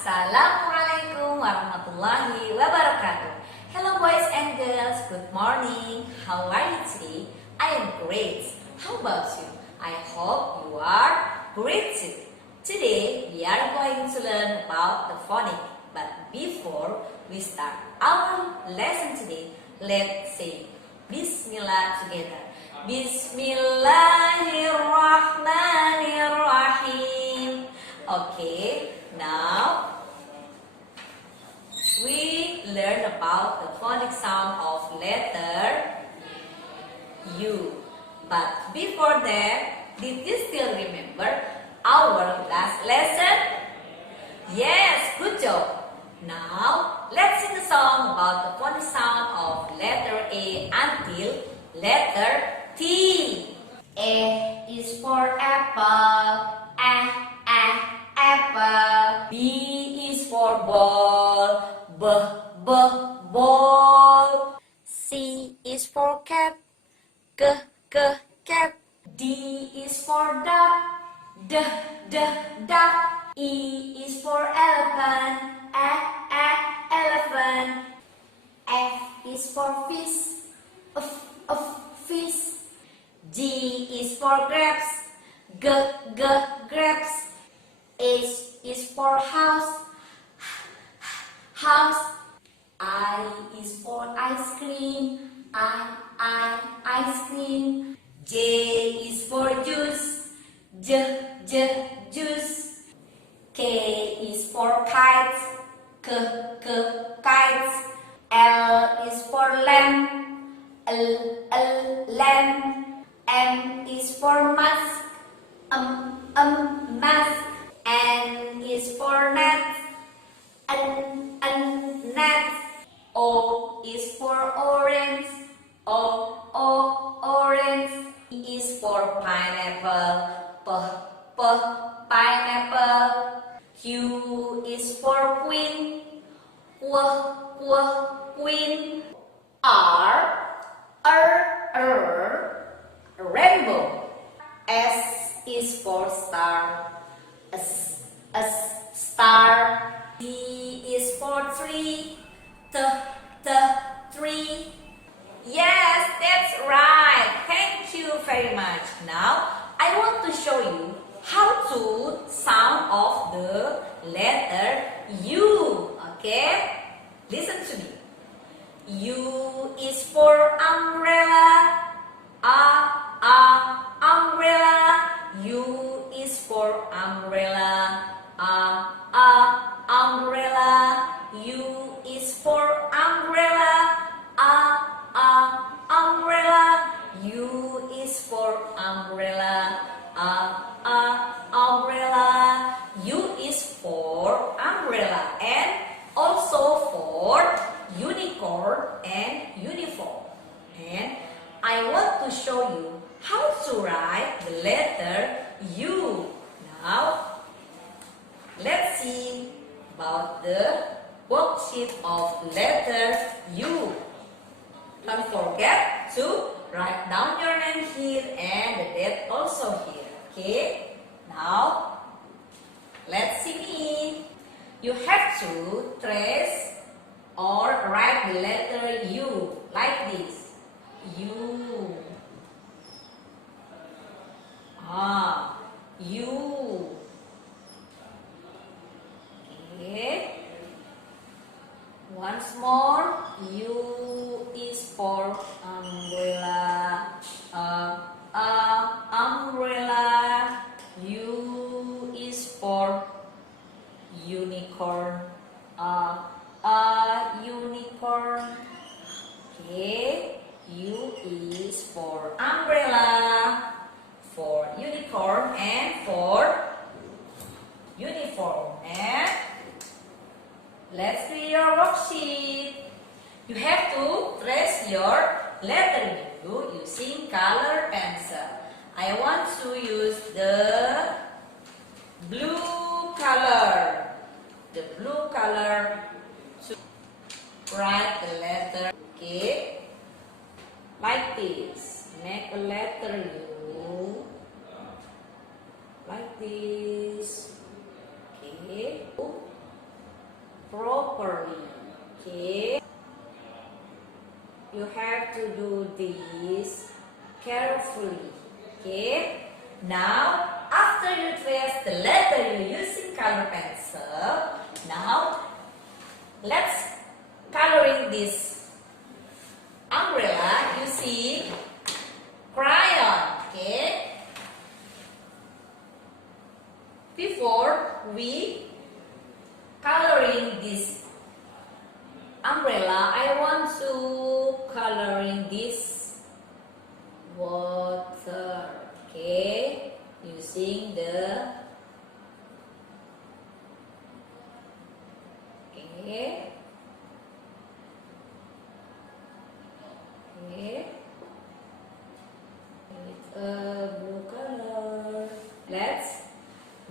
Assalamualaikum warahmatullahi wabarakatuh. Hello boys and girls, good morning. How are you today? I am great. How about you? I hope you are great too. Today we are going to learn about the phonics. But before we start our lesson today, let's say Bismillah together. Bismillahirrahmanirrahim. Okay, now we learn about the phonic sound of letter U. But before that, did you still remember our last lesson? Yes, good job. Now, let's sing the song about the phonic sound of letter A until letter T. A is for apple. Apple. B is for ball. Ball. C is for cat. Cat. D is for duck. Duck. E is for elephant. Elephant. F is for fish. Fish. G is for grapes. Grapes. H is for house. I is for ice cream. Ice cream. J is for juice. Juice. K is for kites. Kites. L is for lamp. Lamp. M is for mask. Mask. N is for net. Net. O is for orange. Orange. P is for pineapple. Pineapple. Q is for queen. Queen. R. Rainbow. S is for star. Star. T is for tree. Tree. Yes, that's right. Thank you very much. Now, I want to show you how to sound of the letter U. Okay? Listen to me. U is for umbrella. Umbrella. U is for umbrella. Umbrella. U is for umbrella. Umbrella. U is for umbrella. Umbrella. U is for umbrella and also for unicorn and uniform. And I want to show you how to write the letter U. Now, let's see about the worksheet of letter U. Don't forget to write down your name here and the date also here. Okay? Now, let's see me. You have to trace or write the letter U like this. U. U. Okay. Once more. U is for umbrella. Umbrella. U is for unicorn. Unicorn. Okay. U is for umbrella, for unicorn, and for uniform. And let's do your worksheet. You have to trace your letter U using color pencil. I want to use the blue color. The blue color to write the letter. Okay. Like this. Make a letter U. Like this. Okay. properly. Okay? You have to do this carefully. Okay? Now, after you trace the letter you're using color pencil, now let's coloring this umbrella using crayon. Okay? Before we coloring this umbrella, I want to coloring this water. Okay, using the okay. With a blue color. Let's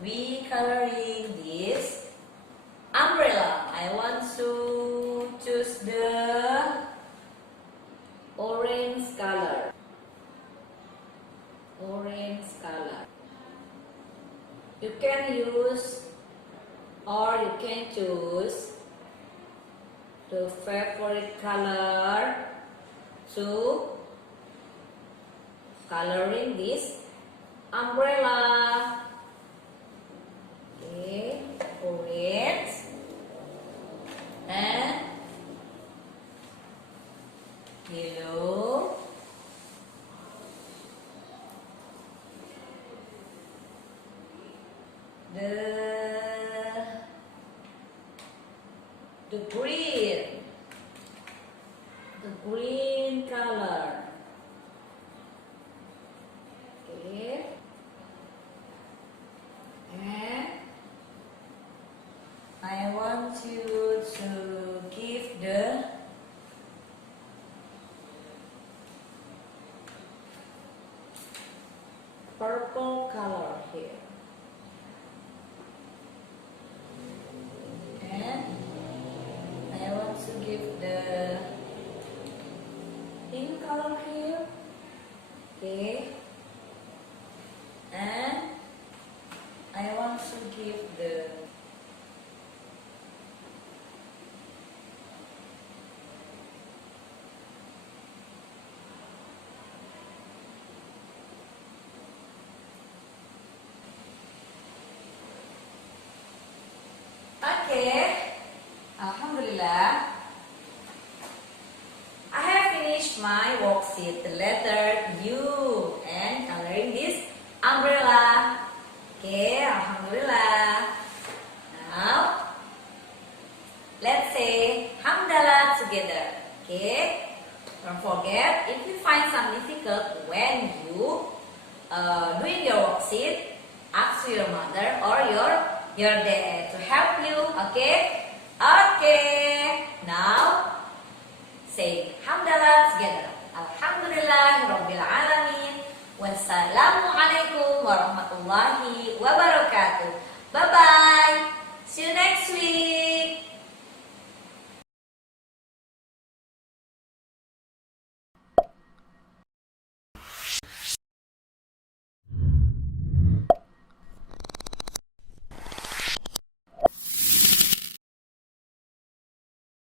we coloring this umbrella. I want to choose the orange color. Orange color. You can use or you can choose the favorite color to coloring this umbrella. Okay, orange and yellow. The green color. Okay, and I want you to give the purple color here. And I want to give the pink color here. Okay. And I want to give the okay, Alhamdulillah, I have finished my worksheet, the letter U, and coloring this umbrella. Okay, Alhamdulillah. Now, let's say Hamdalah together. Okay, don't forget, if you find some difficult when you doing your worksheet, ask your mother or your dad to help you. Okay? Okay. Now, say Hamdalah together. Alhamdulillahirabbil alamin. Wassalamualaikum warahmatullahi wabarakatuh. Bye bye. See you next week.